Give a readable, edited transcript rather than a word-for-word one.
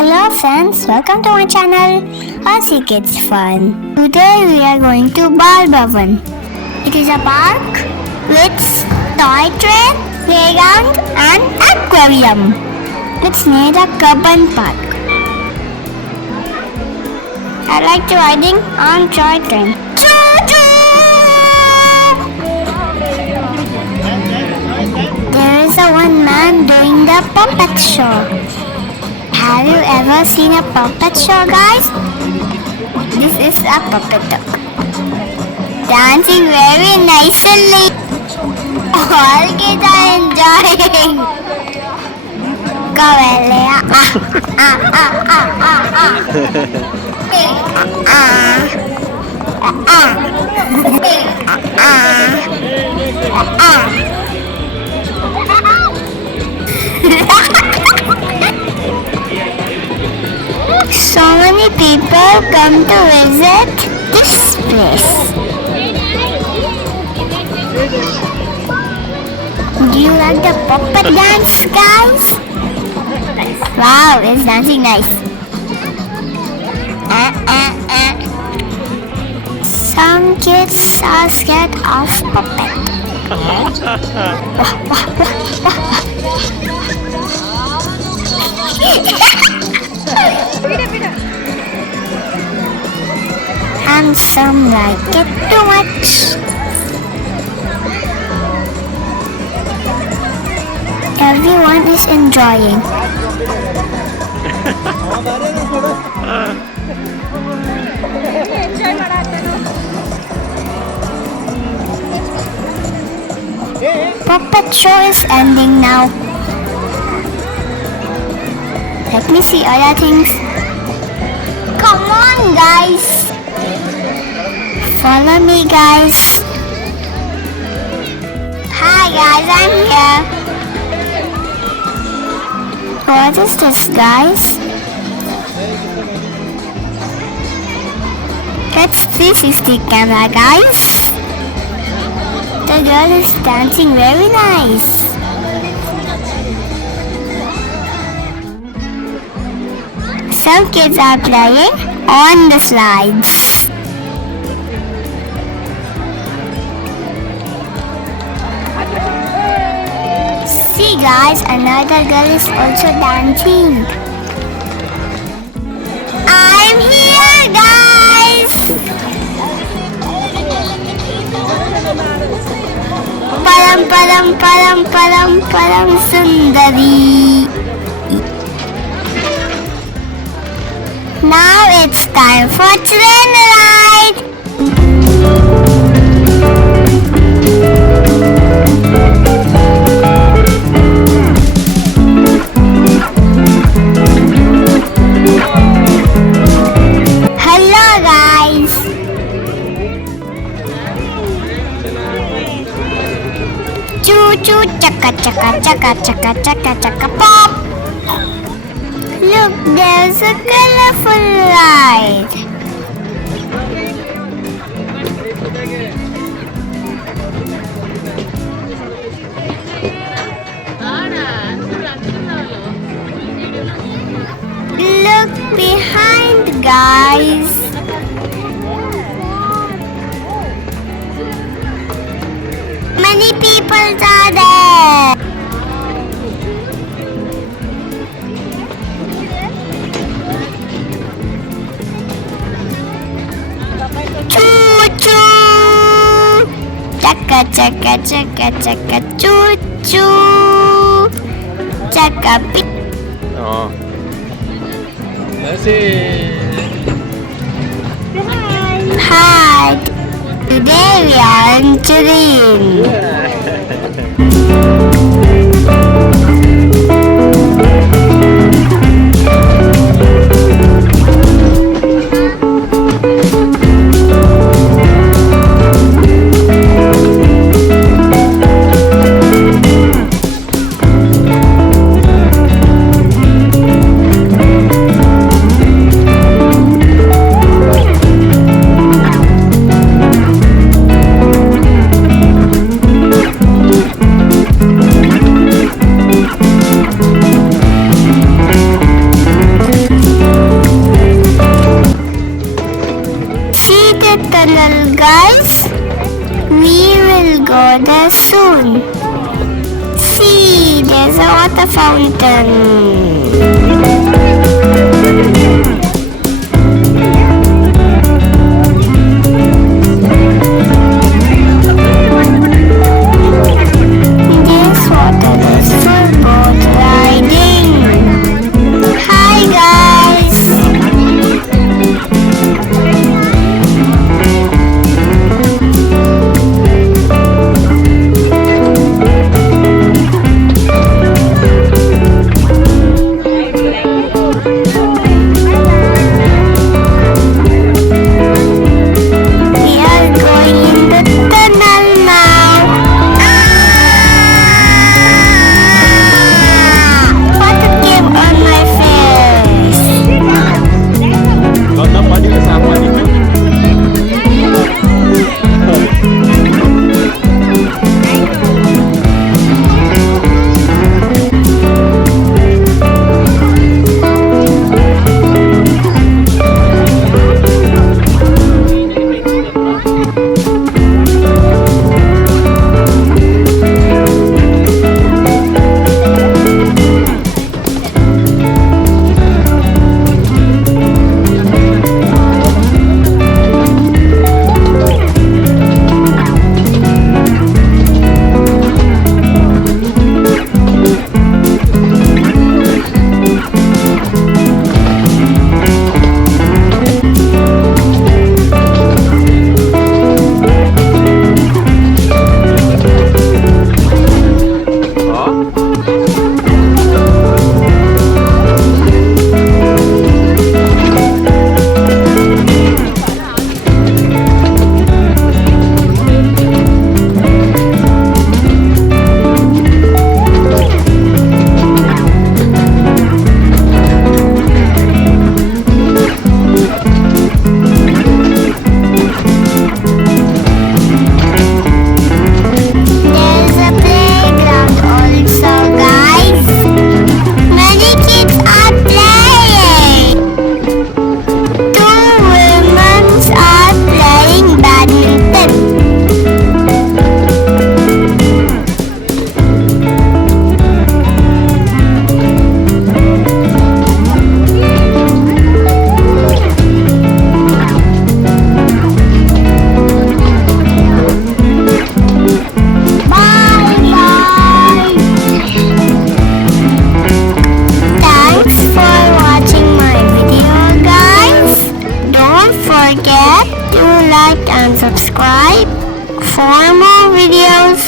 Hello friends, welcome to my channel Harshi Kids Fun. Today we are going to Bal Bhavan. It is a park with toy train, playground and aquarium. It's near the Urban Park. I like riding on toy train. There is a one man doing the puppet show. Have you ever seen a puppet show, guys? This is a puppet dog. Dancing very nicely. All kids are enjoying. Go Elia. So many people come to visit this place. Do you like the puppet dance, guys? Wow, it's dancing nice. Some kids are scared of puppet. And some like it too much. Everyone is enjoying. Puppet show is ending now. Let me see other things. Come on, guys. Follow me, guys. Hi, guys. I'm here. What is this, guys? It's 360 camera, guys. The girl is dancing very nice. Some kids are playing on the slides. See guys, another girl is also dancing. I'm here, guys! Param param param param param sundari. Now it's time for train ride. Hello guys. Choo choo chaka chaka chaka chaka chaka chaka pop. Look, there's a colorful ride. Look behind, guys. Many people are there. Choo-choo! Chaka chaka chaka chaka choo-choo! Chaka pick. Oh. Merci. Hi. Today we are in Turin. tunnel, guys. We will go there soon. See, there's a water fountain. This water is for boat riding. Hi, guys. We are going in the tunnel now. Water came on my face. Nonton pagi bersama nih. There's a playground also, guys. Many kids are playing. Two women are playing badminton. Bye-bye. Thanks for watching my video, guys. Don't forget to like and subscribe for more videos.